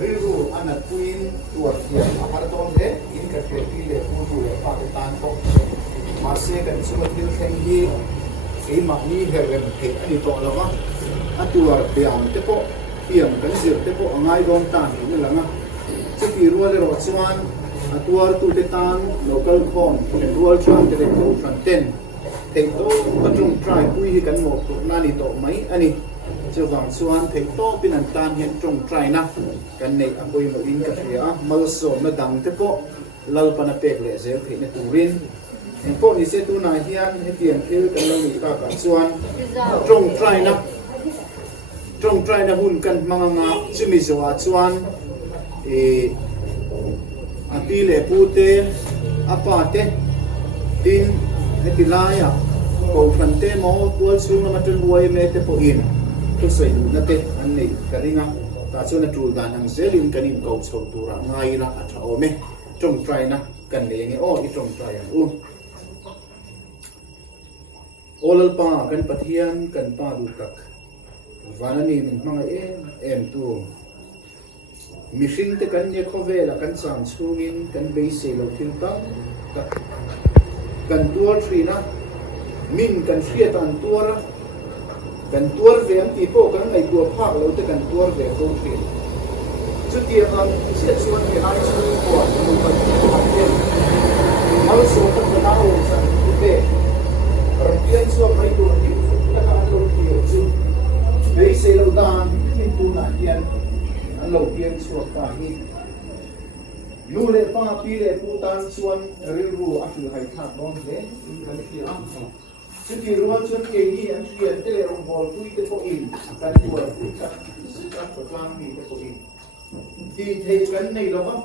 riru anak kuin tuar dia apa ton he in ka kheti le pu le Pakistan ko masih kan semua dia tinggi ma ni herem he ani to lawa atuar piam te po piam kan zir te po angai don tan ni langa chuki rual ro chuan atuar tu te tan local khon rual chan te ko fan ten te to patung try pui hi kan mo to na ni to mai ani chu wang chuan te to pinan tan hen trong try na kan nei apoi mo in ka ria mal so na dang te po lal pana pek le zel the ne turin en po ni se tu na hian he tian thil kan lo ni ka chuan trong try na hun kan manga chimi zowa chuan ati le pute apate tin hetilaya ko frante mo tual sunga matun buai me te po in to sei na te an nei karinga ta chuna tul dan ang zelin kanin ko chho tura ngai na atha ome trong try na kan le nge o I trong try an olal pa kan pathian kan pa du tak vanani min manga em tu mishing te kan ye khovela kan chang chungin kan be se lo thil tang kan tuar trina min kan hriat an tuara kan tuar ve an ti po kan nei tuar phak lo te kan tuar ve ko thrin chu ti an se chuan ke ai chu ko no pa ti mal so ta na o sa te Rampian so mai tu ni ta ka lo ti chu be se lo dan ni tu na hian an lo pian so ka hi nu le pa pi le pu tan chuan ri ru a thu hai tha don le in kan ti a chu ti ruan chuan ke ni an thian te le rong bol tui te po in kan tu a pu ka ka ko tlang ni te po in ti the kan nei lo ba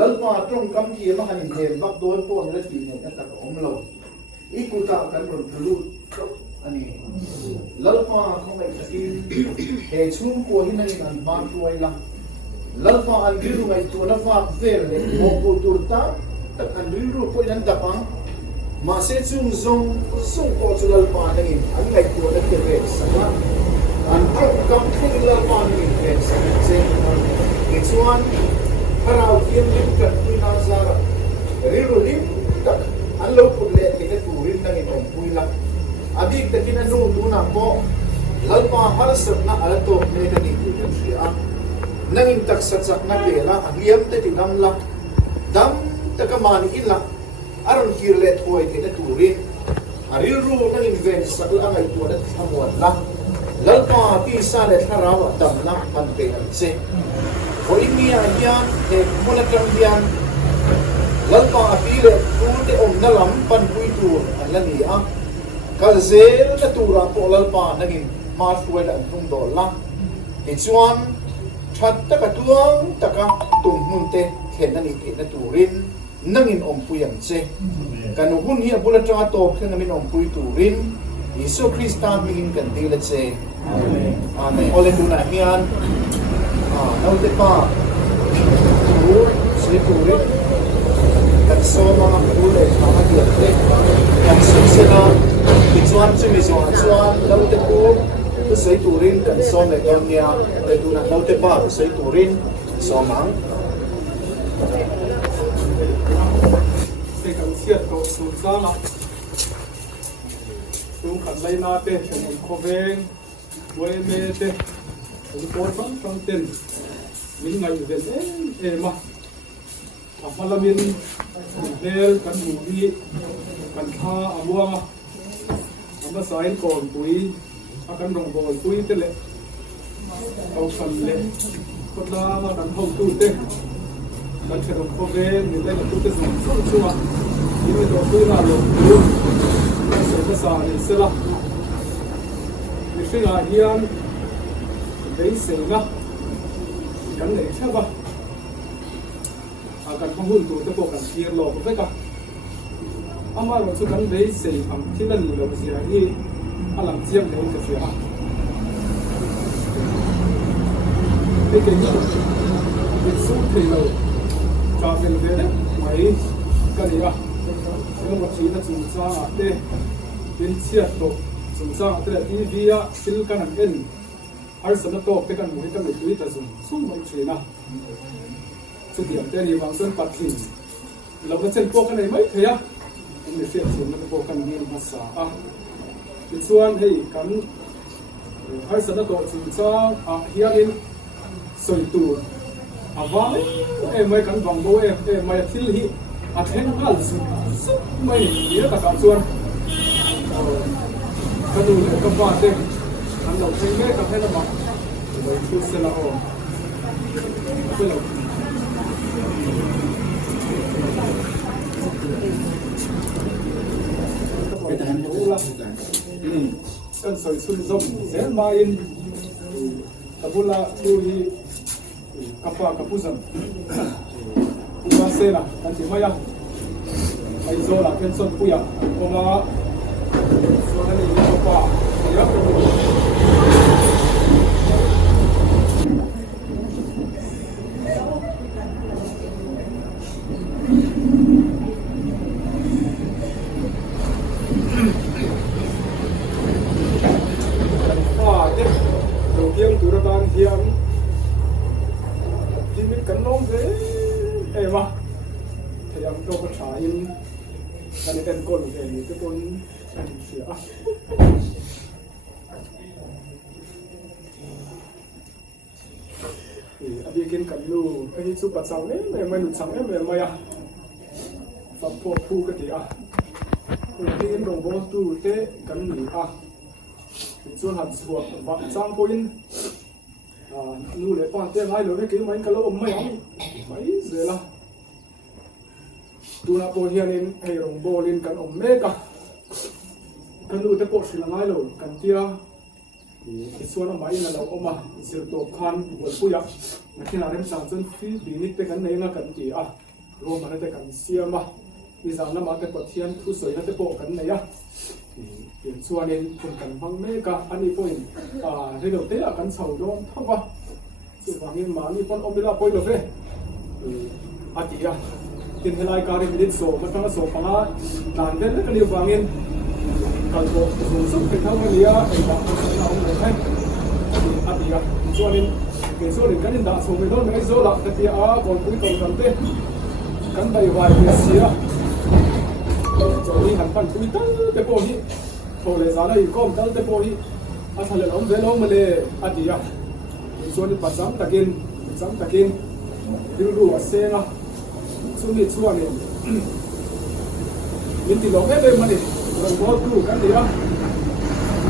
lal pa trong kam thi ma hanin he bak don po ni la ti ne ta ka om lo ikuta kan ron thulu ani lalpa khomai thakin he chung ko hinani an ban tuaila lalpa an giru ngai tu na fa vel le mo ko turta tak an riru po nan dapang ma se chung zong sung ko chu lalpa nai an ngai tu na te ve sama an tro kam thil lalpa ni ve sama che ke chuan harau kiam lim kan tu na zara riru lim tak an lo put le ke turin nang in pui la abik takin anu tu na po lalpa har sat na ala to ne ka ni tu ria nang in tak sat sak na ke la hiam te ti dam la dam ta ka man in la aron hir le thoi ke na turin aril ru nang in ven sak la ngai tu na thamon la lalpa pi sa le tharawa dam la pan pe an se ko imia hian he monakam hian lalpa apile tu om nalam pan pui tu alani a kalzel na tura po lalpa nagin marfuel an tung do la e chuan that taka tuang taka tung munte khenani ke na turin nangin om puyang che kan hun hi bula tanga to khen min om pui turin Isu Krista mingin kan dila che amen ole tu na hian nau te pa tu se turin kan so mga kulay mga diate kan sila ichuan chumi chuan lau te pu tu sei turin kan so me nya le tu na lau te pa tu sei turin so mang se kan siat ko su sama tu kan lai na te kan ko veng we me te tu ko fan ten min ngai den ma Apalamin bel kan mui kan tha amuanga amba sain kon pui akan rong bol pui te le au kan le kotla ma kan hau tu te kan rong ko ve ni le tu te su chuwa ni do pui na lo tu se ta sa ni se la ni se la hian dei se na kan le chaba kan phun tu te po kan kier lo ko ka ama ro chu kan dei sei am thinan lo sia hi alam chiam dei ka sia te ke ni ke su te lo ka vel ve mai ka ni ra se mo chi na chu cha te tin chia to chu cha te ti via sil kan an en har sana to pe kan mui kan tui ta zum sum mai china chu tiam te ni wang son pathin lo na chen po kan nei mai theya ni se chen na po kan ni ma sa a ti chuan hei kan har sana to chu cha a hianin soi tu awang mai kan wang bo mai thil hi a then kal su mai ni ta ka chuan kan du le ka ba te an lo thei me ka then ma mai thu se la o se la kan soi sun zom zel ma in tabula tu hi kapa kapuzam uwa sena kan ti maya ai zola ken son puya oma so na ni kapa ya ko hiam mình cần nông thế em à thì em đâu có trả in cái này tên con về cái con anh sửa thì anh đi kiến cần lu cái chút bát sáng đấy mày nụt sáng đấy mày à pháp phổ phu cái gì à thì em đồng bộ tu thế cần gì à thì cho hạt ruột và sang phôi nu le pa te ngai lo ne ke mai ka lo mai ang mai ze la tu na po hian in ei rong bol in kan om me ka kan nu te po sila ngai lo kan tia ki suana mai na lo oma zir to khan bol pu ya na kina rem sang chon fi bi ni te kan nei nga kan ti a ro ma te kan siama i zang na ma te po thian thu soi na te po kan nei a in chuan in kun kan bang me ka ani point re lo te a kan chho don thawa chu wangin ma ni pon omila point lo ve atia tin helai ka ri minute so ma tanga so panga dan den ka ni wangin kan ko so so ke thawa lia e ba na om le hai atia chuan in ke so rin kan in da so me don me zo la ka ti a kon pui kon kan te kan dai vai ke sia cho đi hành phân túi tới cái bộ hi thôi lấy giá này có tới cái bộ hi à thằng lớn về nó mà le à đi à số đi bắt sắm ta kiên điều đủ xe à số đi xua này mình thì lỏng hết lên mà đi rồi có đủ cái gì à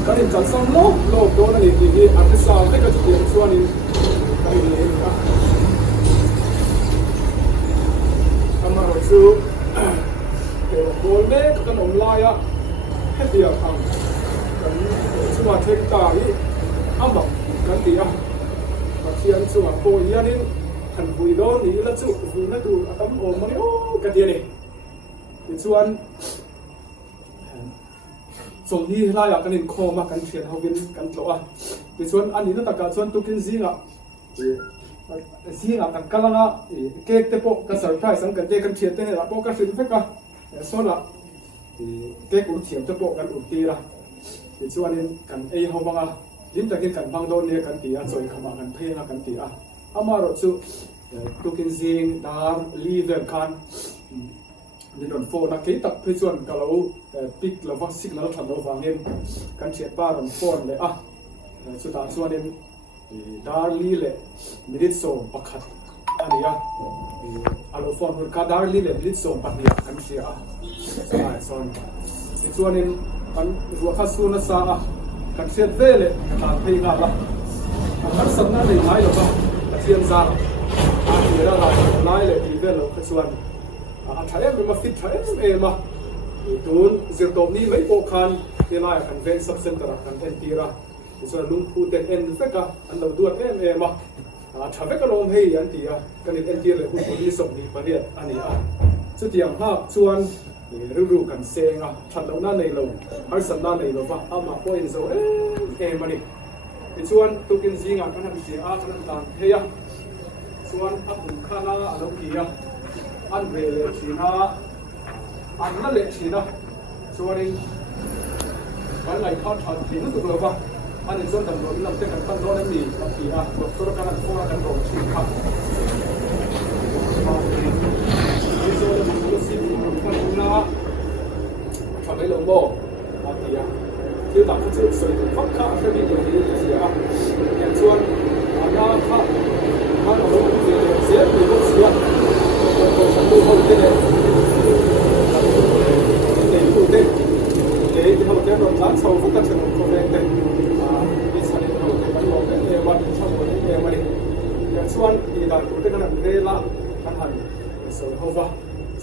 cái này chọn xong lốp đó là thì à cái sao cái chuyện xua này cái này à cảm ơn chú cái bố mẹ cái ông lai á hết tiền thằng cái chú mà thêm cả đi ăn bằng cái gì á và khi anh chú mà bố gia đình thằng vui đó thì là chú vui nó đủ tấm ôm mà ô cái tiền này thì chú anh xong đi lai á cái nên kho mà cái chuyện học viên cái chỗ à thì chú anh đi nó tất cả chú anh tu kinh gì ạ gì ạ cái cái là cái tế bộ cái surprise anh cái tế cái chuyện thế này là bộ cái chuyện phải cả số là thì cái cũng thiểm cho bộกันอุ่นตีละthìช่วงนี้กันไอ้เขาบังอ่ะลิ้นตะกินกันบางโดนเนี่ยกันตีอ่ะจอยขมากันเพลงกันตีอ่ะอามาเราชูตุกินซิงดาร์ลีเวอร์คันนี่โดนโฟนักที่ตัดพิจารณาเราปิกเราวัคซีนเราทำเราวางเงินกันเฉียดป้าโดนโฟนเลยอ่ะสุดท้ายช่วงนี้ดาร์ลีเลยมิดิโซปักขัดอันนี้อ่ะอาลูฟอนหุ่นคาดาร์ลีเลยมิดิโซปักเนี่ยกันเสียอ่ะสบายส่วนส่วนนี้กันรัวข้าสู้นัสซาอ่ะกันเสียเวเลยกันตามเพลงอ่ะละกันสับนั่นเลยไล่หรอกกันเสียงซาอ่ะเดี๋ยวเราไล่เลยทีเวลเราส่วนถ้าเอ็มมาฟิตถ้าเอ็มมาตูนเสียตบนี้ไม่โอคันเวลากันเวนซับเซนต์ระกันเอ็นตีระส่วนลุงพูดเอ็นเฟกะอันเราดูเอ็มมาถ้าเฟกะลงให้อันตีอ่ะกันเอ็นตีเลยคุณคนที่ส่งดีประเดี๋ยวอันนี้อ่ะสุดอย่างภาพส่วนรู้กันเสียงอ่ะฉันเราหน้าในเราหาสันหน้าในเราว่าเอามาพอเอ็นโซมาดิส่วนตุกินซิงอ่ะกันทำเสียอ่ะกันต่างเฮียส่วนอับุข้านาอันเรากี่อ่ะอันเวลชีนาอันนั่นเละชีนะส่วนนี้วันไหนเขาทำถึงตัวเราปะ อันนี้ส่วนตำรวจนำเต็กันตั้งโน้นมีบางทีดอกตัวกันพวกกันโดนชิงครับที่ส่วนมันก็สิ่งที่มันน่าทำให้เราโม่บางทีที่หลังเขาจะสวยฟักข้าแค่นี้อย่างนี้เสียอย่างส่วนอันนั้นข้าถ้าเราเสียหรือเสียคนฉันดูเขาได้เลยเด็กดูเด็กเด็กที่เขาจะโดนร้านเช่าฟุกกันเช่นคนเด็กเด็กที่สนิทเขาจะกันลงเป็นเอวันช่างวันเอวันอย่างส่วนที่ด่านตัวเด็กนั้นเรล่ากันหันส่วนเขาว่า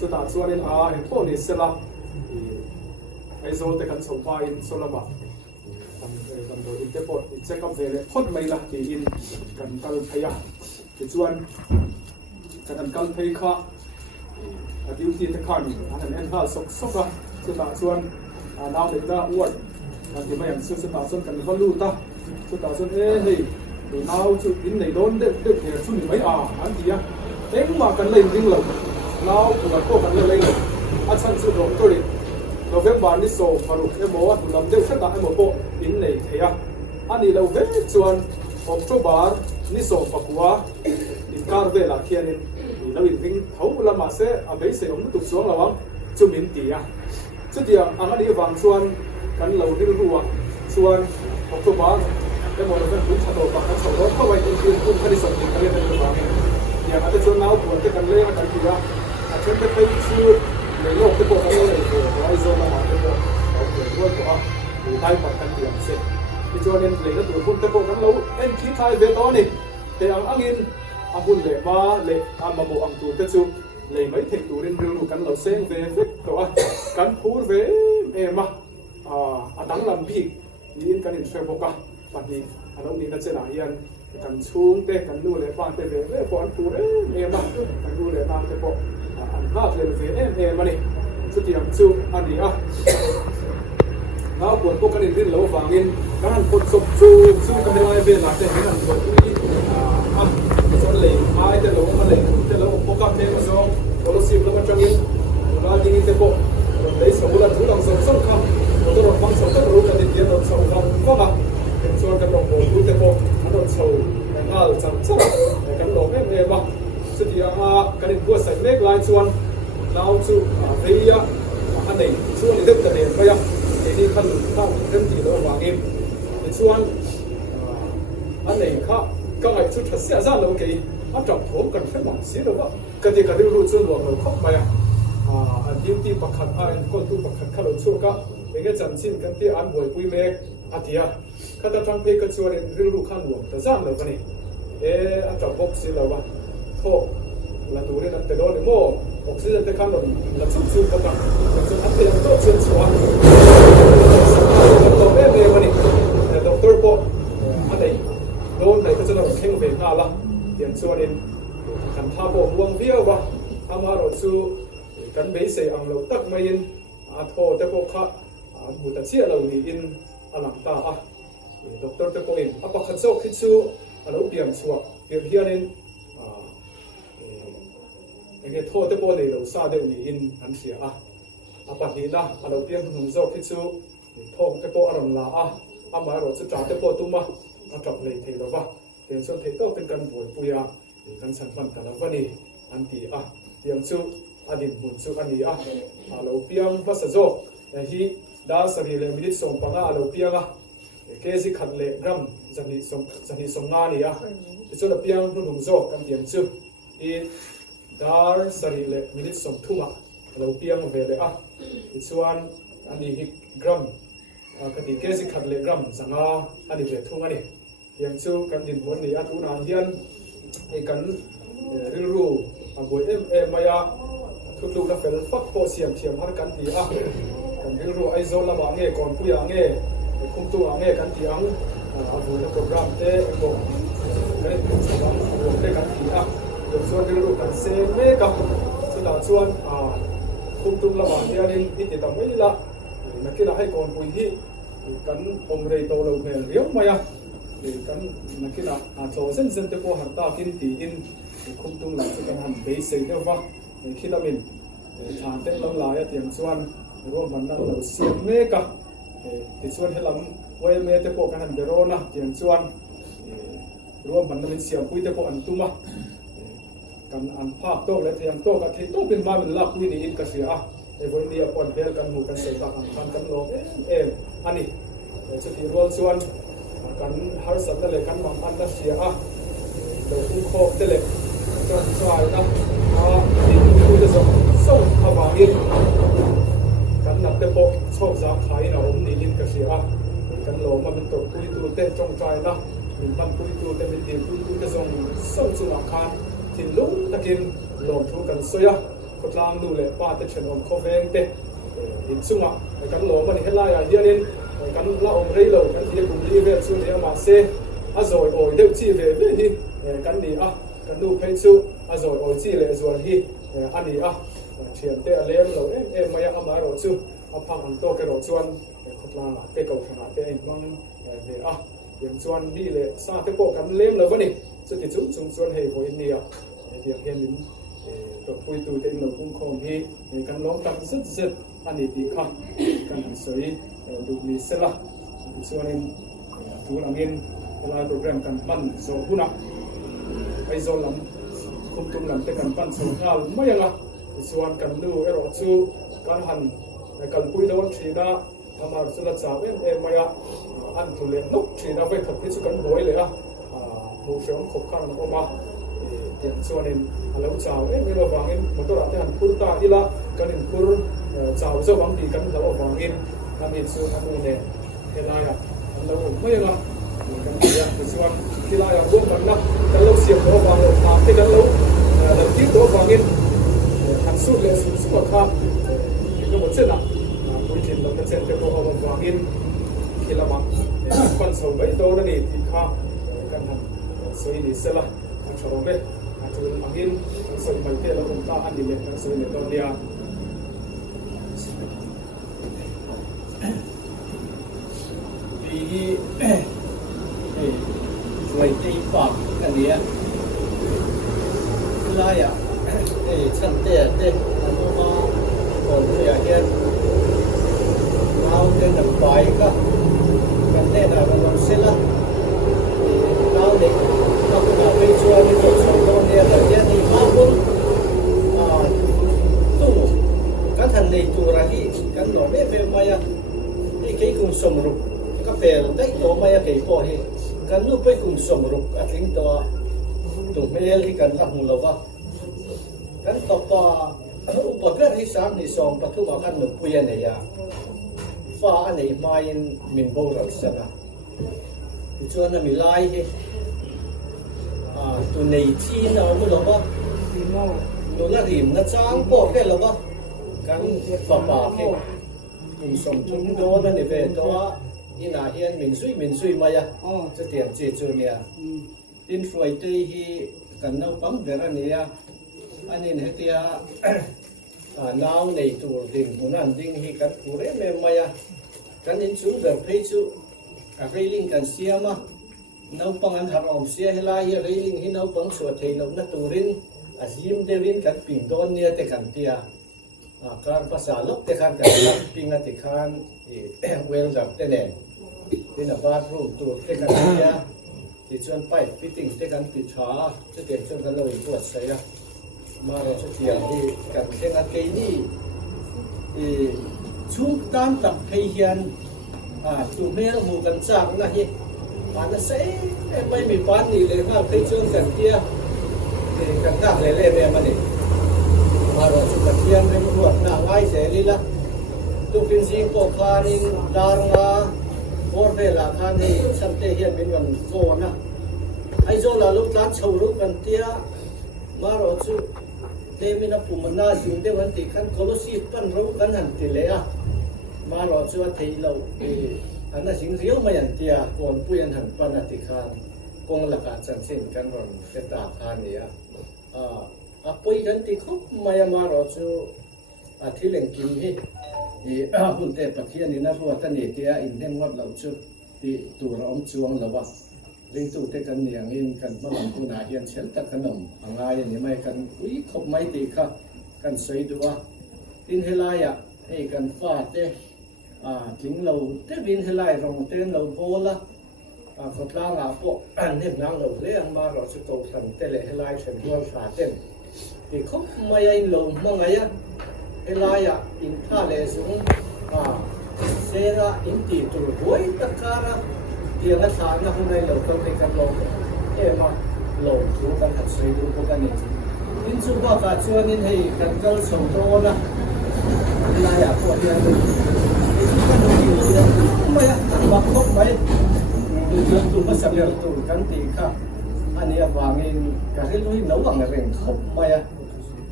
สุดท้ายส่วนนี้เห็นพวกนี้เสร็จละไอ้โซเด็กกันส่งไปโซลาบะกันโดยอินเตอร์พอร์ตอินเซ็กกับเวลพอดไม่ละที่อินกันกัลพยาที่ส่วนกันกัลพยาดิวตี้ตะขันอันนั้นข้าสกสกสุดท้ายส่วนน้ำเด็กตาอ้วนอันที่ไม่อย่างสุดท้ายส่วนกันเขาลู่ตาสุดท้ายส่วนเฮ้ยดูน้ำจุดอินในโดนเด็กเด็กเนี่ยชุนไม่อันที่เอ็งมากันเลยจริงเลยน้ำตัวโตกันเลยเลยอาชันสุดโดนตัวนี้เราเว้นบานนี่โซ่ฟารุกเอ็มว่าดูลำเด็กแค่ตาเอ็มโบอินในเทียอันนี้เราเว้นส่วนออกตัวบาร์นี่โซ่ฝักวัวอินการเวลาเทียนินเราอินวิ่งเขาละมาเสอเบสเสียงมันตุกสวงระวังจุ่มอินตีสุดเดียวอันนี้ฟังส่วนกันเราที่รู้ว่าส่วนออกตัวบาร์เอ็มว่าเราเป็นผู้ชาโตปักกันสองรถเข้าไปจนคืนคุณคดีสดกันเลยเป็นระวังอย่างอาจจะส่วนเราควรจะกันเล่นกันทีละอาจจะเป็นไปชื่อในโลกที่พวกเราเลยไอ้โซนอาหารที่พวกเราเกิดด้วยตัวหรือได้ปักกันเดียงเสร็จที่ชวนเล่นเลยแล้วตัวคุณที่พวกนั้นเราเอ็นคิดไทยเวทนี่แต่อังอินอังคุณเลยมาเลยมาโมอังตัวที่สุดเลยไม่เทคตัวเล่นเรื่องกันเราเซ็งเวฟตัวกันพูดเวมาตั้งลำพีกนี่กันอินเทอร์บอกปัจจุบันเรานี่ก็จะหลายยันกันชูงเตะกันดูเลยฟังเตะเวฟอันตัวมากันดูเลยมาเตะพวกอันภาพเลยเวฟมานี่สุดที่ยังสู้อันนี้เราปวดพวกกันอินดินเราฟังอินกันปวดศพสู้กันในลายเวลาแต่กันปวดที่ส่วนเลยมาแต่เรามาเลยแต่เราพวกกันเทมาส่งเราสิบเรามาจังอินเราจริงๆแต่พวกเลยสมุนไพรทุกอย่างส่งคำเราต้องฟังส่งต้องรู้กันดีๆเราส่งคำก็มาส่วนกันเราโอ้ดูแต่พวกเราส่งแต่งานจังจังกันเราไม่มาสุดที่กันอินพวกใส่เล็กลายส่วนเราสู้เรียอันไหนส่วนนี้เด็กจะเรียนไปยังนี่ขั้นข้าวเต็มที่เราวางเองส่วนอันไหนข้าก็ไอ้ชุดทัศน์ซ่าเราเกี่ยอันจับผมกันแค่หนังสีเราว่ากันที่กันที่รู้ส่วนรวมเราเข้าไปอันที่ประคันอันคนตู้ประคันข้าเราชั่วก็อย่างเงี้ยจันทร์กันที่อันบ่อยปุยเมฆอาทิตย์ข้าจะทำเพลงกันส่วนเรื่องรู้ขั้นรวมแต่ซ่าเราวันนี้อันจับบ็อกซี่เราว่าโทษละตัวนี้นั่นแต่โดนโม่ออกซิเจนที่ข้างบนละชุบชุบกันจนอันที่ยังโตเชื่อชัวตัวเองวันนี้แต่ดร.บอกอันไหนโดนไหนก็จะต้องเข่งเบรกอะไรเปลี่ยนส่วนนี้กันท่าบอกวงเบี้ยวว่าทำมาเราสู้กันเบสเสียงเราตักไม่ยินโทษแต่พวกข้าบุตรเชี่ยเราดีอินอันหลังตาดร.แต่พวกอินอัปคันโซคิดสู้เราเปลี่ยนชัวเปลี่ยนเฮียนินอย่างเงี้ยโทษแต่พวกนี้เราซาเดียวนี้อินอันเสียปัจจุบันเราเปลี่ยนหุ่นโซคิดสู้โทษแต่พวกอารมณ์ละมาเราจะจ่ายแต่พวกตุ้มจับเลยเทเราว่าเดี๋ยวส่วนเทก็เป็นการบวชปุยกันสันฟันกันแล้ววันนี้อันที่เตรียมสู้อดีตบุญสู้อันนี้เราเพียงภาษาโจที่ดาสรีเลมิดิส่งปังเราเพียงเกสิขัดเล็กรัมจะมีส่งงานนี่ส่วนเราเพียงนุ่งโจกันเตรียมสู้ที่ดาสรีเลมิดิส่งทุ่งเราเพียงเวลส่วนอันนี้กรัมกันที่เกสิขัดเล็กรัมสังอาอันนี้เวททุ่งอันนี้ยังสู้กันดินบนนี้ตุนาเฮียนให้กันรู้บวยมายาทุกลูกนักเฟลฟักโพเสียมเทียมหากันตีกันรู้ไอโซนละบางเงก่อนผู้ยังเงคุมตัวเงกันตีบวยโปรแกรมเตะบอกกันเป็นสว่างรวมเตะกันตีส่วนรู้กันเซเมกับสุดาส่วนคุมตัวละบางเงนี่อิติตังไม่ละนักกีฬาให้ก่อนผู้ที่กันอมเรย์โตเราเเรียวมายากันนักกีฬาโซเซนเซนเตโปหันตากินตีอินคุมตุ้งหลังจะกันหันเบสเซียวว่าคิดละมินชาเตเราลายเตียงส่วนรวมพันนั่งเราเสียงเมกะ ติดส่วนให้ลำไว้เมตโปกันหันเบโรนะเกี่ยงส่วนรวมมันเป็นเสียงคุยเตโปอันตุ้มะกันอันภาพโตและเทียมโตกับที่โตเป็นมาเป็นลักคุยนี่อินกระเสียวันนี้ปนเฮลกันหมู่กันเสกตักอันกันโลอันนี้จะที่รวมส่วนกันฮาร์สันนั่นเลยกันบางอันนั่นเสียเดี๋ยวคุณโคบเตเลยจนสายนะที่คุยจะส่งขวาอินกันนับเตโปโชคจากขายนะผมนี่อินกระเสียกันโลมาเป็นตัวคุยตัวเต้จงใจนะเป็นตั้งคุยตัวเต้เป็นเดียวคุยตัวจะส่งสุนัขคานที่ลุงตะกินลงทุกันเสียกดลางดูเลยป้าเตชนอมโคเฟงเตอินสุงะกันโลมันเฮลายเดียนินกันละอมเรโลกันที่กลุ่มรีเวทสุเนียมาเซอาโซยโอยเดจีเวเวนี่กันดีกันดูเพชรอาโซยโอยจีเลยส่วนที่อันนี้เชียนเตะเลี้ยงเรามายามาโรจูพังอันโตกระโดดส่วนกดลางเตะเก่าขนาดเตะมังอย่างส่วนนี่เลยซาเตโปกันเลี้ยงเราวันนี้สุดที่สุดส่วนให้คนอินเดียเดียเพียงนี้ตัวคุยตัวเต็มเราคุ้มครองที่กันล้อมกันสุดอันนี้ดีค่ะกันสวยดูมีเสละส่วนนี้ดูหลังเงินเวลาโปรแกรมกันปั้นโซหุ่นไปโซนหลังคุมตุ้มหลังเต็มกันปั้นโซนข้าวไม่ยังส่วนกันดูรอชูการหันกันคุยโดนทีน่าทำมาสุดท้ายไม่อันทุเรศนกทีน่าไปขับพิจกันบ่อยเลยมูเชียงขบข้างออกมาอย่างส่วนนี้เราเจ้าไม่เราฟังอินมันตัวเราที่หันพูดตาที่ละกันอินพูดเจ้าเจ้าบางทีกันเราฟังอินกันอินส่วนอันนู้นเนี่ยเฮลายเราไม่ยังกันอย่างส่วนที่เราร่วมกันนะกันเราเสียบตัวฟังเราทำที่กันเราที่ตัวฟังอินหันสุดเลยสุดข้ามก็หมดเส้นคุยถึงเราเป็นเส้นเป็นตัวเราฟังอินที่เราบังคนสมัยโตนั่นเองที่ข้ามกันหันสวยดีเสละชอบเลยจุดอังอินสวยไปเตะเราคงตาอันนี้เลยสวยในตอนเดียปีที่สวยตีปากอันนี้อะไรฉันเตะอันนู้นมาคนเดียวเห็นเราเดินไปก็กันเต้นอะไรกันเสร็จแล้วเราเด็กเราก็ไปช่วยในตัวสองคนเนี่ยแต่เนี่ยที่มาบุญตู้กันทันในตัวอะไรกันหน่อยไม่เป็นมาอย่างนี่แค่กุมสมรุปก็เป็นได้ตัวมาอย่างแค่พอที่กันนู้ไปกุมสมรุปอัดลิงตัวตัวไม่เลี้ยงกันรับมือเราว่ากันต่อไปอุปกรณ์ที่สามในสองปฐุมอาคารหนุ่มปุยเนี่ยฟ้าอันไหนมาอินมินโบราณสนะส่วนนั้นมีลายตัวในที่เราไม่รู้ว่าตัวละริมนะจ้างปอดแค่เราว่ากันป่าแค่กุมสมทุนโดนนั่นเองตัวอินาเฮียนมินซุยมาyaจะเตรียมจีจูเนี่ยดินฟลอยตีฮีกันเอาปั๊มเบรนี่ยอันนี้เนี่ยที่น้าวในตัวดิ่งมุนันดิ่งฮีกันผู้เร่เมมาyaกันอินซูเดอร์เพจูกับเรลิงกันเสียมาน้าวปังอันหารอมเสียเฮลายเรลิงฮีน้าวปังสวดเทลนัตูรินอาซิมเดวินกันปิงโดนเนี่ยแต่กันเตียการภาษาลบแต่กันกันปิงติกันเวลดับเตเนที่นับว่ารูปตัวเตกันเตียที่ชวนไปพิติงเตกันติดช้าจะเตรียมชวนกันเลยปวดเสียมาเราจะเตรียมที่กันเตกันเกนี่ชุกตามตับเฮียนตัวเมียหมู่กันจากนะฮีปานเซ่ไม่มีปานนี่เลยครับที่ชวนกันเตียกันทักเลยเมียมันนี่มาเราจะกันเทียนเป็นรวดหน้าง่ายเสรีละตุกินสิงโปคานิงดารงาโอเวลาคานี่สันเทียนเป็นวันโกนะไอโซลาลุกลัดชาวลุกันเตียมาเราจะเดมินาปุมันนาจุนเดวันติขันโคลสีปันรู้กันหันติเลยมาเราจะว่าที่เราอันนั้นสิ่งเรียวมาอย่างเตียก่อนปุยันหันปันติขันกงหลักการสันสินกันวันเสตาคานี่ปุยกันติคุกมายามาเราจะที่เล่นกินที่หุ่นเตะปะเทียนี่นะเพราะว่าท่านเดียอินเทนวัดเราจะที่ตัวเราจวงเราว่าเรื่องตัวเตะกันอย่างนี้กันเมื่อวันคุณอาเฮียนเชลตักขนมอะไรอย่างนี้ไม่กันอุ้ยขบไม่ตีค่ะกันสวยดูว่าอินเฮลายให้กันฟาดเตะ chính lâu thế bên hay lại rong tên lâu bô la có la ngã bộ anh thêm năng lâu lấy ăn mà rồi sẽ tổ thành tên lệ hay lại thành đua phá tên thì không mấy anh lâu mà ngày á hay lại in pha lệ xuống xe ra in tỷ tụ đuôi tất cả ra tiếng cái thằng nó hôm nay lâu không thể cắt lâu em mà lâu chú cần thật sự chú có cần gì in chú ba cả chưa nên hay cần câu sầu to ra lại của tiền mấy mặc không mấy từ từ bắt sập liền từ cắn tì khác anh ấy vàng in cả cái lối nấu bằng cái rèn không mấy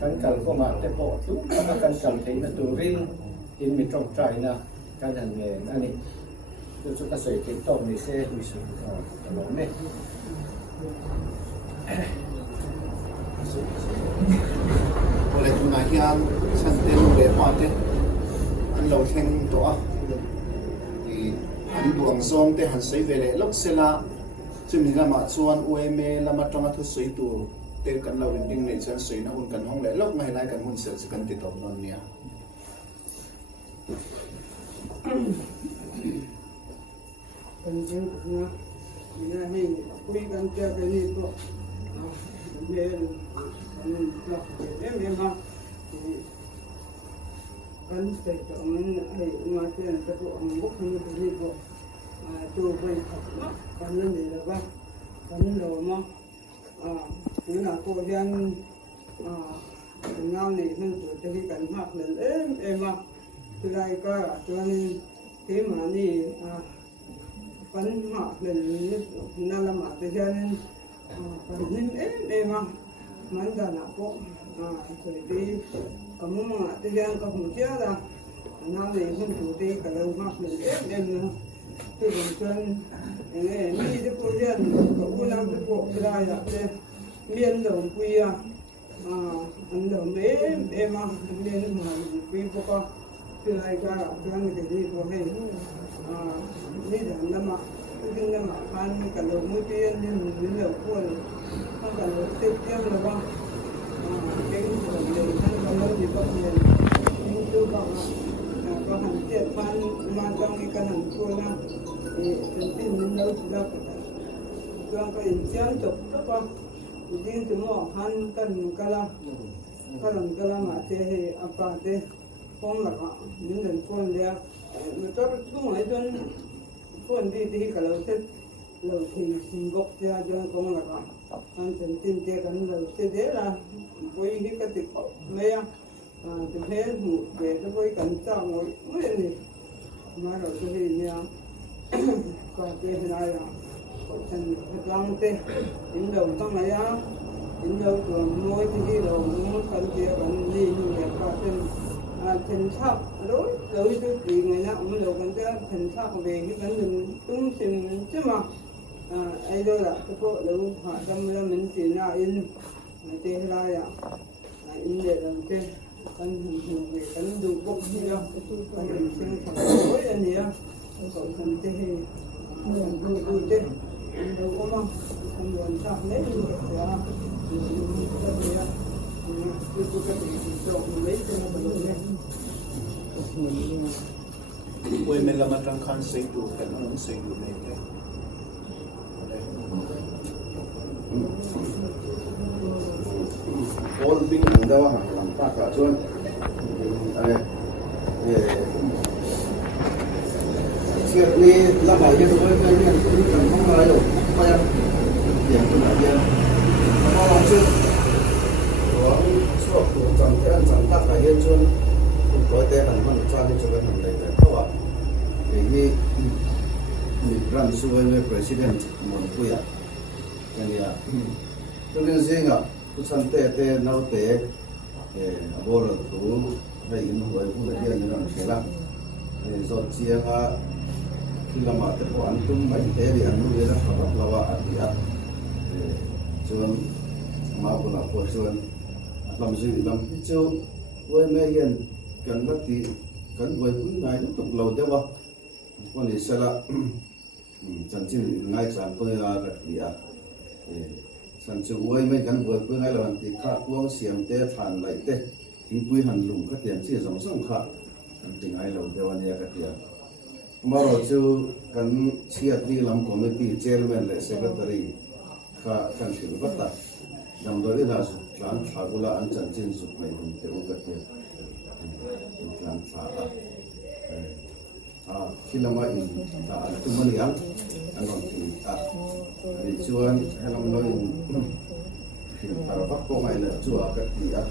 cắn cắn có mà cái bộ chú các cắn cắn thấy là từ riêng in mình trong trại nè cái thằng nghề anh ấy chúng ta sử dụng tôm thì sẽ hủy sử dụng này Oleh tu nak yang santai lepas tu, an lau theng tu thì an buang zong te han sei vele lok sela chumi lama chuan ueme lama tanga thu sei tu te kan lau ding nei chan sei na hun kan hong le lok mai lai kan hun sel kan ti top non nia kan jeng na ina ni kui kan cha ke ni to me an la me ma kan se to man ai ma te ta ko am bok ni ni to to bai ma kan ni la ba kan lo ma ni na ko yan ngao ni hun to te kan mak len em ma lai ka cho nên thế mà ni vẫn họ lên na làm mà thế cho nên còn nên em mà mình đã nạp bộ rồi đi có muốn mà thế cho có không chết ra nào này không chủ đi cả lâu mà lên em nữa tôi còn chân ni cái cô dân có cô làm cái bộ cái này là cái miên đầu quy anh đầu em mà miên mà quy bộ con từ hai cái cái gì có hayนี่เดี๋ยวน้ำมันซึ่งน้ำมันพันกับเราไม่เตี้ยนี่มันเหลวข้นถ้ากับเราเตี้ยเลยว่าเก่งส่วนเดียวท่านก็เราดีก็เรียนยิ่งดูก็ก็หันเจ็ดพันมาจังอีกหันข้นนะเป็นที่มันเราสุดแล้วก็ก็ยิ่งเสียงจบแล้วก็ยิ่งถึงว่าพันกันก็ละก็ละมาเจให้อาปาเจฟ้องหลักยิ่งเดินข้นเดียวมันก็ต้องไหนจนคนที่กับเราเสร็จเราทิ้งกบจะจนคงหลักอันเป็นทิ้งเจกันเราเสร็จเดี๋ยวละไปที่กติกไม่อะจะเห็นหูเดี๋ยวจะไปกันจ้างไม่เนี่ยมาเราจะเห็นเนี่ยก็จะเห็นอะไรฉันกำลังเตะอินเดียต้องไหนอ่ะอินเดียตัวมวยที่เรามุ่งกันเดียวกันนี่เนี่ยก็เป็นthành tháp đối với chuyện này nó cũng được cái thành tháp về cái vấn đề đúng xin chứ mà ai đó là cái bộ lưu họ tâm là mình chỉ là in tên ra in để làm tên kan hình về kan đủ bốc gì đâu kan hình sinh thành đối là gì á còn thành tên đủ tên đâu có mà thành làm sao lấy được thì tôi có thể chọn lấy cho nó bự lên. Ôi mình làm trong khăn xây đủ cái nó muốn xây đủ này đấy. All being in đâu hả làm ta cả chuan. Đây. Chuyện đi làm bài cho tôi cái này cũng cần không nói đâu. Phải không? Điểm tôi nói đi. Có làm chưa? Suốt cuộc chẳng thể ăn chẳng ta cả hiện chuan. Có thể hẳn mình cho nên cho cái này để các bạn ini Migran Suwene President Monpuya yani ya tulen zinga kusan te nau te abor tu hai in hoi pu le dia ni khela so chianga kilama te ko antum mai te ri anu le la pa lawa atia chuan ma bula po chuan lam zui lam chu we me yen kan lati kan voi pui nai lu tuk lo dewa con đi xe la chân chín ngay chẳng có là cái gì à sản xuất uế mấy cái vừa vừa ngay là bạn thì khác quang xiêm té phản lại té những quy hành lùng các tiền chỉ giống giống khác thì ngay là điều này cái gì maro chu kan chiat ni lam committee chairman le secretary kha kan thil bata dam do ina su tlan thagula an chan chin su mai hum te u ka te tlan tha a kilama in ta tu mani ang an ron ti a ri chuan helam lo in hin tar vak ko mai le chu a ka ti a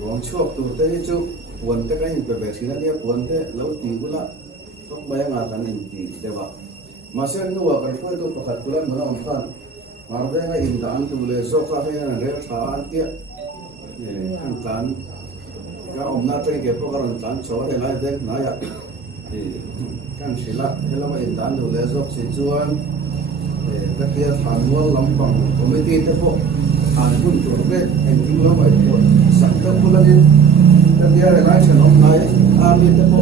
ruang chuak tu te hi chu puan te ka hin pe ve thina dia puan te lo ti bula tok mai nga kan in ti dewa masen nuwa kan phoi tu pakhat kulan mana on khan marve nga in dan tu le zo ka he na re tha an tia kan tan ka om na tre ke program tan cho he lai den na ya kan sila helama in dan tu le zo si chuan ka tia than wal lam pang committee te pho an hun tu ke en ki lo mai pho sak ka pulanin ka tia re lai chen om nai a mi te pho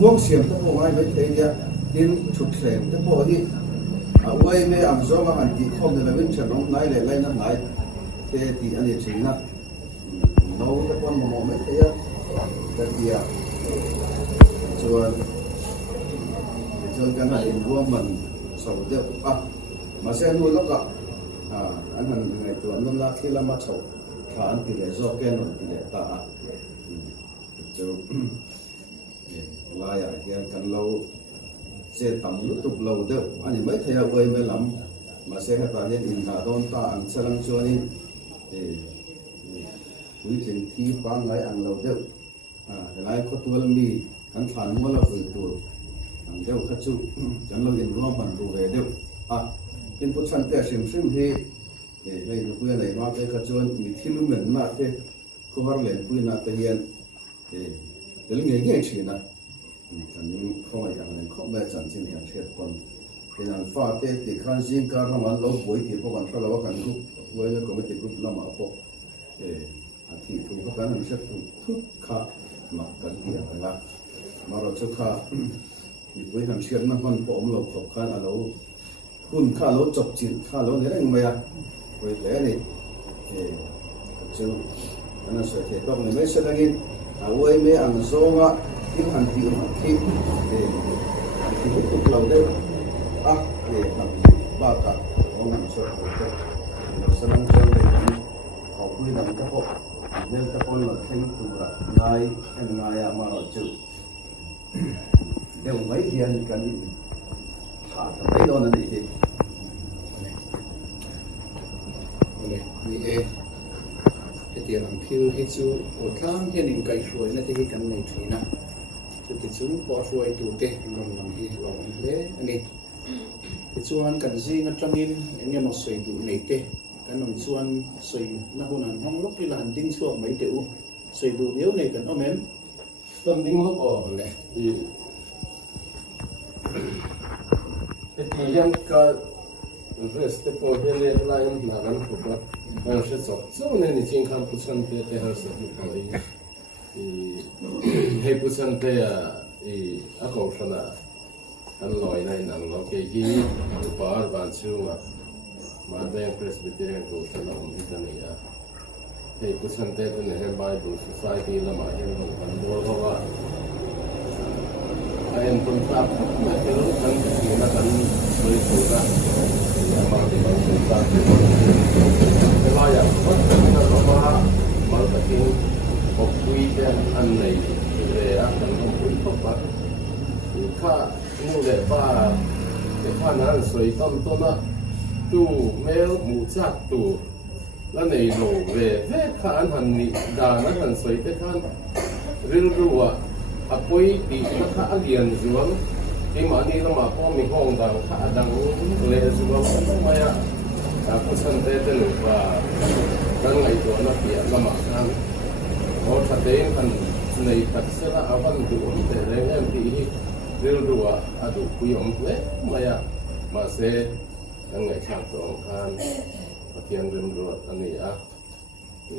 quốc xiêm tất cả mọi người thấy nhá tin chụp xem tất cả đi quay mấy am zo mà hành thì không được là bên chân ông này lại lên năm này thế thì anh ấy chính là nấu tất cả mọi người thấy á tất kia cho cái này vua mình sầu tiêu mà xem nuôi lắm cả anh hàng ngày tuần năm là khi làm mà sầu thà anh thì để do cái nó thì để ta cho lai à hiện cần lâu sẽ tầm lúc tục lâu đâu anh ấy mấy thầy học mới lắm mà sẽ hết bạn in cả đón ta ăn sẽ lăng cho nên quý trình thi quang lại ăn lâu đâu lại có tuổi mi căn phản mua là vừa tuổi ăn đâu các chú chẳng lâu in ruộng bằng ruộng về đâu in phụ chân té sim sim he đây nó quý này mà cái các chú mi thi lu mình mà thế cô var lên quý na thế hiện để nghe chuyện na kan ning khong ai ang khong ba chan chin hian thiat kon kenan fa te ti khan jing kar lam an lo boi ti po kan thalawa kan group boi me committee group lama po a thi tu ka kan an shet tu thut kha ma kan ti anga maro chu kha ni boi han shiat na man po om lo khop khan a lo hun kha lo chok chin kha lo ne reng mai a boi le ni chu ana sa the tok ne me sa dangin a woi me ang zonga tin hành ti mà khi thì tục lâu đấy để làm ba cả có nằm sợi của tôi làm sao năng cho đây họ quy định các bộ nên các con là thanh tụ là ngay em ngay mà nó chịu đều mấy hiền cần thả mấy đòn là gì thì vì cái tiền làm phiêu hết chú ở thang hiện những cái suối này thì cái cần này thì na thì chúng bỏ suối tụ tê còn làm gì lòng lẽ anh ấy thì chuan cần gì nó trong in anh em nó suy tụ này tê cái nòng chuan suy nó hôn hẳn hong lúc đi là hành tinh xuống mấy triệu suy tụ yếu này cần ôm em tâm tính lúc ở lẽ thì em cả rest của bên này là em là làm phụ cấp anh sẽ chọn cho nên thì chính khám phụ chân thế hay sẽ đi coi thì hay phụ chân thế thì à câu chuyện là anh nói này năng nói cái gì bảo ban chú mà đang Presbyterian câu chuyện là ông đi này à hay phụ chân thế thì này Bible Society là mà em không cần mua đâu à em tuân pháp mà cái lúc anh thì nó cần mới phụ ra mà thì mình tuân pháp cái lo ya mất nó có mà cái tiếng học quy cái anh này về ăn cần không quý không bắt thì khá mua để ba cái khả năng soi tâm tôi nó tu mail mù chắc tu là này lộ về khả anh hành ni đà nó hành soi cái khả real rùa apoi di khá liền zuang cái mà đi nó mà có mình hong đằng khá đằng lệ zuang mà ya aku santai tu và kan ngày đó nó tiệt lắm mà kan họ thật đấy kan này thật sự là áo văn đủ để lấy em thì real rùa đủ quý ông đấy mà ya mà sẽ kan ngày chạm tròn kan và tiền real rùa anh ấy thì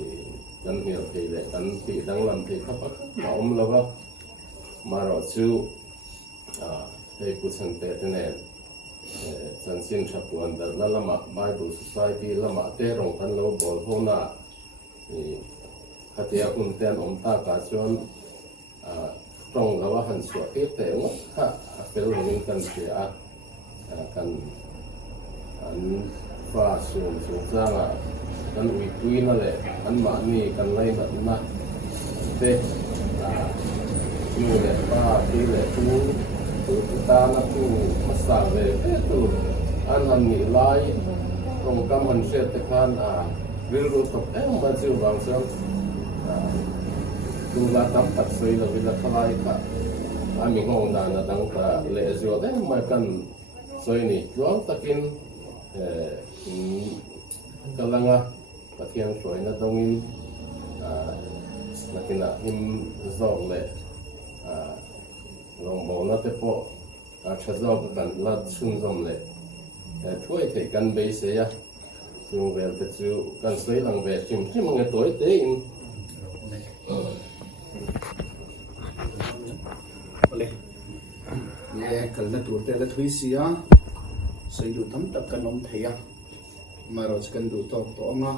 kan hiểu thì lại kan thì đang làm thì khắp mà ông lo mà rồi chú thầy phụ thân tệ thế này chân xin chắp buồn đặt là Bible Society là mà tê rong thân lâu bol hôn à hatia un ten om ta ka chuan trong lawa han suwa ke te ngot ha pel ning kan se a kan an fa sum su changa kan ui pui na le an ma ni kan lai na te nu le pa ti le tu ta na tu masa ve tu an han ni lai trong kam han se te khan ril ru tok ma chu wang sang tu la tam pat soi la vila thalai ka ami ngong na na dang ta le zio de ma kan soi ni chuang takin kalanga pathian soi na dongin nakina him zog le long mo na te po chazog kan lat sun zom le thuai thei kan be se ya chung vel te chu kan soi lang ve chim chim nge toy te in Ole. Ye kalna turte la thui sia. Sai du tam tak kan om theya. Maros kan du tok to nga.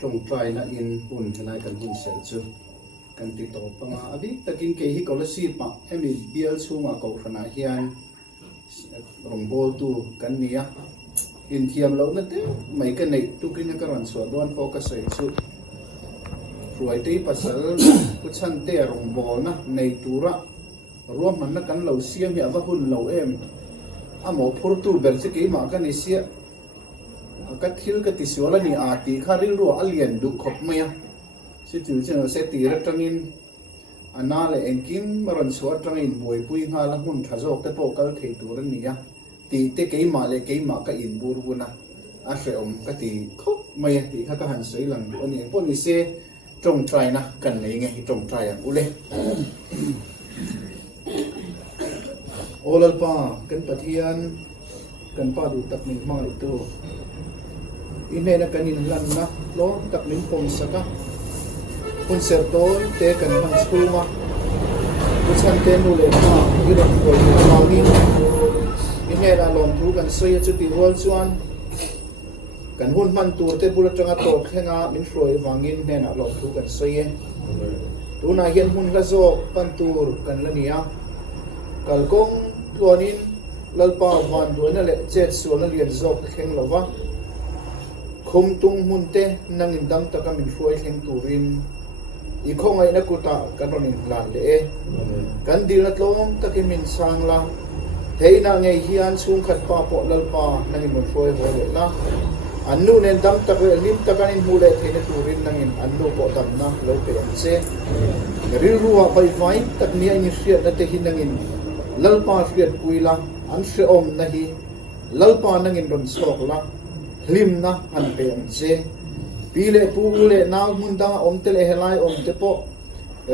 Trong try na in hun kanai kan hun sel chu. Kan ti to pa nga abi takin ke hi ko la si pa emi bial chu ma ko khana hian rombol tu kan nia. In thiam lo na te mai kan nei tu kin ka ran so don focus sai chu. Ruai te pasal kuchan te rombol na nei tura ruam man na kan lo siam ya va hun lo em amo phur tu ber se ke ma kan isia ka thil ka ti sola ni a ti kharil ro alien du khop maya si tu chen se ti ra tangin ana le engkin maran so tangin boi pui nga la hun thazok te po kal thei tur ni ya ti te ke ma le ke ma ka in bur buna a se om ka ti khop maya ti kha ka han sei lang du ani po ni se trong trai na kan nei nge trong trai ang ule olal pa kan pathian kan pa du tak min ma itu ine na kanin lan na lo tak min pom saka konserto te kan hang school ma kuchan te nu le ma iron ko ma ngin ine na lom thu kan soya chu ti wal chuan kan hun man tur te bula tanga to khenga min hroi wangin ne na lom thu kan soye tu na hian hun la zo pan tur kan lania kalkong tuanin lalpa van duana le chet suana lian zok kheng lova khum tung munte nangin dam taka min fuai kheng turin i khongai na kuta kanonin lan le kan dil na tlom takin min sangla theina ngei hian chung khat pa po lalpa nangin min fuai ho le na annu nen dam taka lim takanin hule theina turin nangin annu po dam na lo pe an se ril ruwa pai vai tak ni ani hriat na te hinangin lalpa hriat puila an se om na hi lalpa nangin ron sok la hlim na han pe an se pile pu le naw munda om te le helai om te po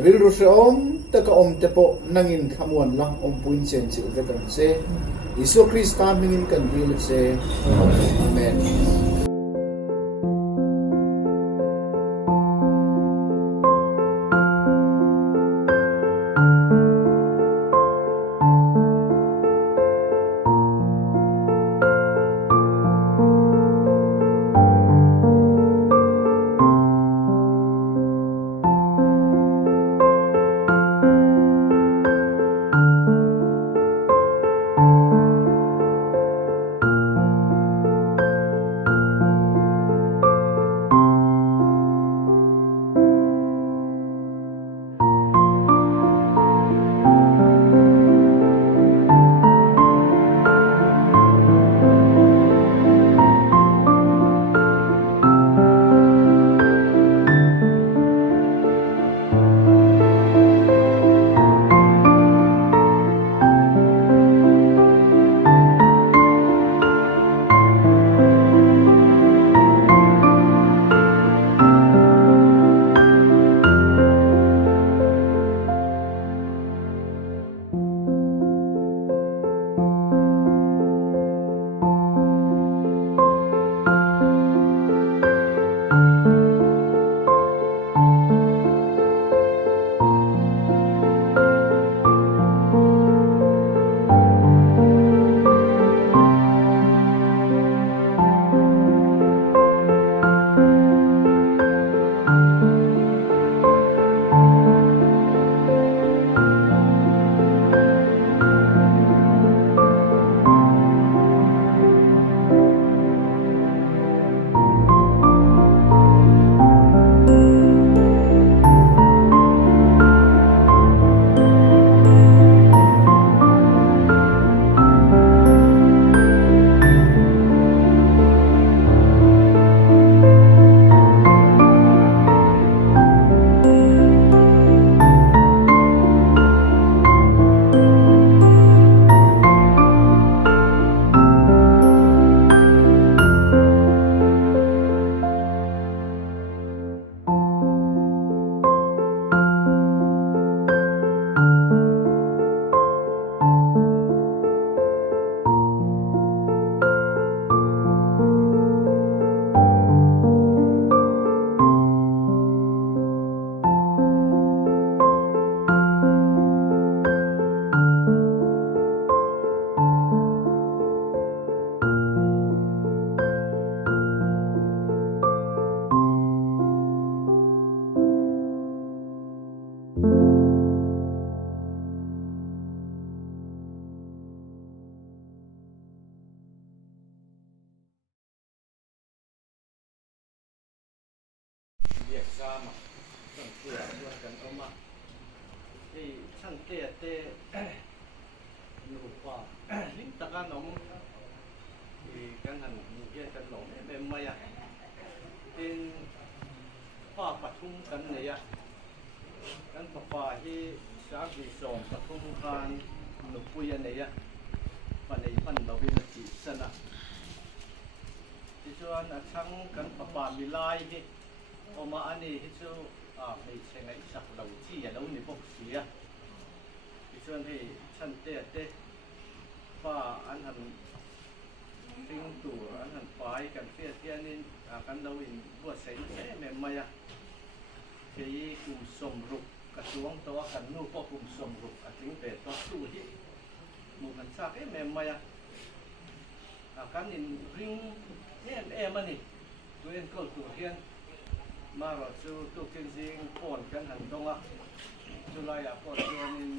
ril ru se om taka om te po nangin khamuan la om puin chen chi ve kan se isu krista mingin kan bil se amen เรียกซ้ำสั่งเตี้ยด้วยกันเอามาที่สั่งเตี้ยเต้ลูกว่าลิ้นตะกันน้องที่กันหันมีเยี่ยกันหลงเป็นไม่อะเป็นป้าปทุมกันเนี่ยกันป้าที่สามสี่สองปทุมการหนุปุยเนี่ยปันในปันเราวินาทีสนะที่ชวนช่างกันป้ามีลายที่ออกมาอันนี้ที่ชวนในเชิงไอ้สักเราที่อย่าเราในพวกเสียที่ชวนให้ชั้นเต้เต้ป้าอันหันทิ้งตัวอันหันไปกันเสียเที่ยนี่กันเราอินบัวเสียแค่แม่ไม่อะที่กลุ่มสมรุกกระทรวงตัวกันนู่นพวกกลุ่มสมรุกถึงเป็ดตัวสู้ที่หมู่กันซากแม่ไม่อะกันอินริงมันนี่ตัวเองก็ตัวเฮียนมาเราสู้ตัวเก่งจริงปนกันหันตรงอ่ะจุฬาปนตัวนี้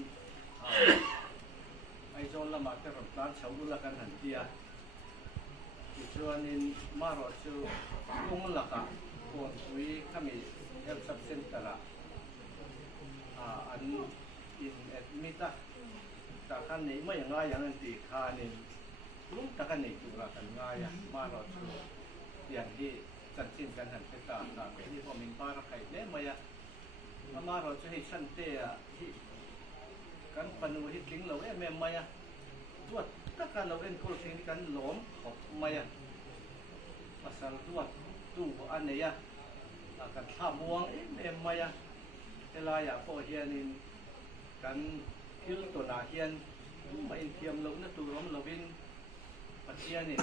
ไอโจนละมาแต่กับร้านเฉาบุละกันหันเดียที่ชวนนี้มาเราสู้ลุงละกันปนคุยขมีเฮลซับเซ็นต์ละอันอินเอ็ดมิตาแต่ขั้นนี้ไม่อย่างไรอย่างนั้นตีคานี่ลุงตะกันนี่จุฬากันง่ายมาเราสู้อย่างที่จัดสิ้นกันหันไปตามเป็นที่พอมินป้ารักใครเนี่ยมาเราจะให้ชั้นเตะที่กันปนุหิทิ้งเราแม่มาตัวถ้าการเราเอ็นโคลทิ้งกันหลงขอบมาภาษาตัวตู้อันนี้กันท่าม่วงแม่มาเวลาอยากพอเฮียนินกันคิ้วตัวหนาเฮียนมาอินเทียมเราเนี่ยตัวเราวินปัจจัยนี่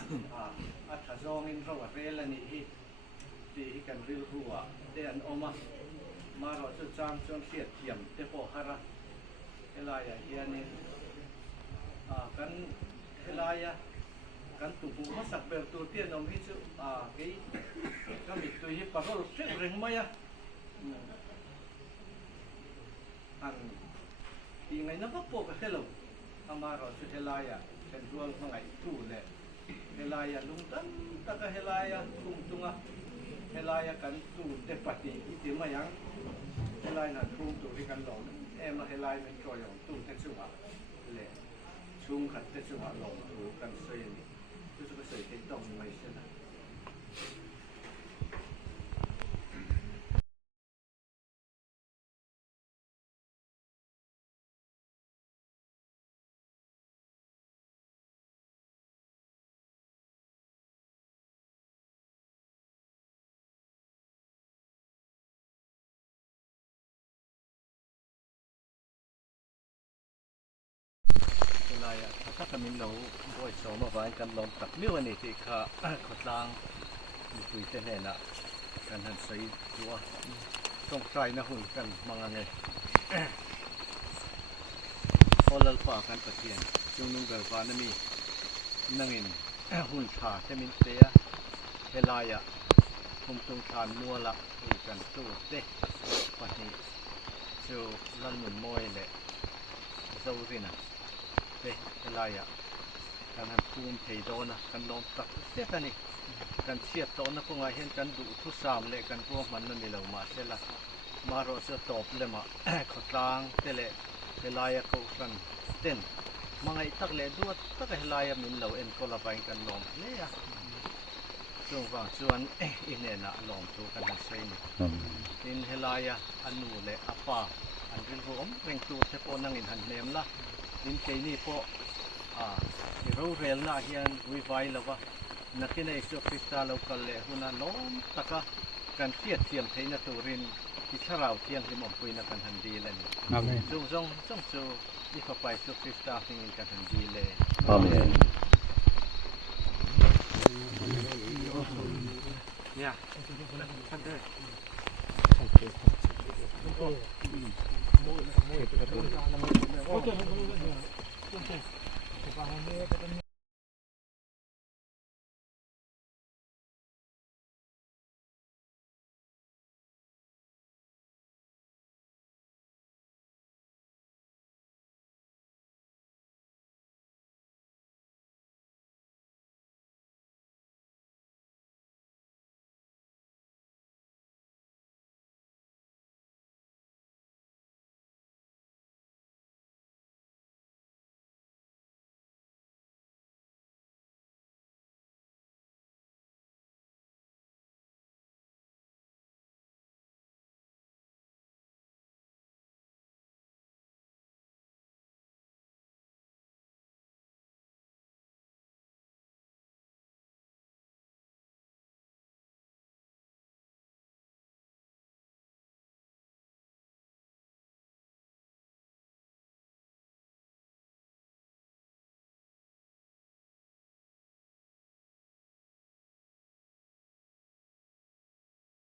อัฐจงอินเราเรลนี่ที่กันริลหัวเดินออกมาเราจะจางจนเสียดเทียมเตปอฮาระเฮลายเฮียนี่กันเฮลายกันตุบุมาสักเบลตัวเตี้ยนอมฮิจุกี่ก็มีตัวยี่ปะโรลเทเร่งมาอันยังไงนะพวกพวกเฮลล์มาเราจะเฮลายเป็นรวมทั้งไงตู้เลยเฮลายลุงตั้งตะกะเฮลายลุงตุงเฮลายกันตู้เด็กปฏิที่มายังเฮลายนั่นลุงตู้ที่กันหลงมาเฮลายเป็นจอยของตู้เต็มชัวเลยชุงขัดเต็มชัวหลงตู้กันเสียนี่ตู้จะเสียที่ต้องไม่ใช่ไหมถ้าทำมินเราบ่อยสองมาไว้กันลองตักเนื้อวันนี้ที่ข้าขดล้างมีคุยเต้นแน่นะกันหันใส่ตัวต้องใจนะหุ่นกันมังอะไรพอเราฝากกันตะเกียงช่วงนึงแบบว่านั่นมีนั่งอินหุ่นขาเทมินเตียเฮลายคุมตรงฐานมัวละคุยกันตู้เต้วันนี้เจ้าลั่นหมุนมวยเลยเจ้าสินะเฮ้ยอะไรกันหันภูมิเทโดนะกันลองตักเสียกันอีกกันเชียดโตนะพวกเราเห็นกันดูทุสามเลยกันพวกมันไม่เรามาเสียละมาเราจะตอบเลยมาขดล้างเตะเฮลายเขากันเต้นมังไงตักเลยด้วยตักเฮลายมินเราเอ็นก็ละไปกันลองเนี่ยช่วงว่างส่วนอินเนน่ะลองตัวกันเส้นอินเฮลายอันนู้เลยอัปปาอันเป็นผมเป็นตัวเทปอนั่งอินหันเนมละดินเกนี่พอเราเรียนน่ะเฮียนวิไฟแล้วว่านักในสุขศาเรากันเลยหุ่นล้อมตะกะกันเทียดเทียมเทนตัวรินที่ชราเทียนที่มันคุยนักกันทันดีเลยนี่จงที่เข้าไปสุขศาสิ่งกันทันดีเลยเนี่ยท่านได้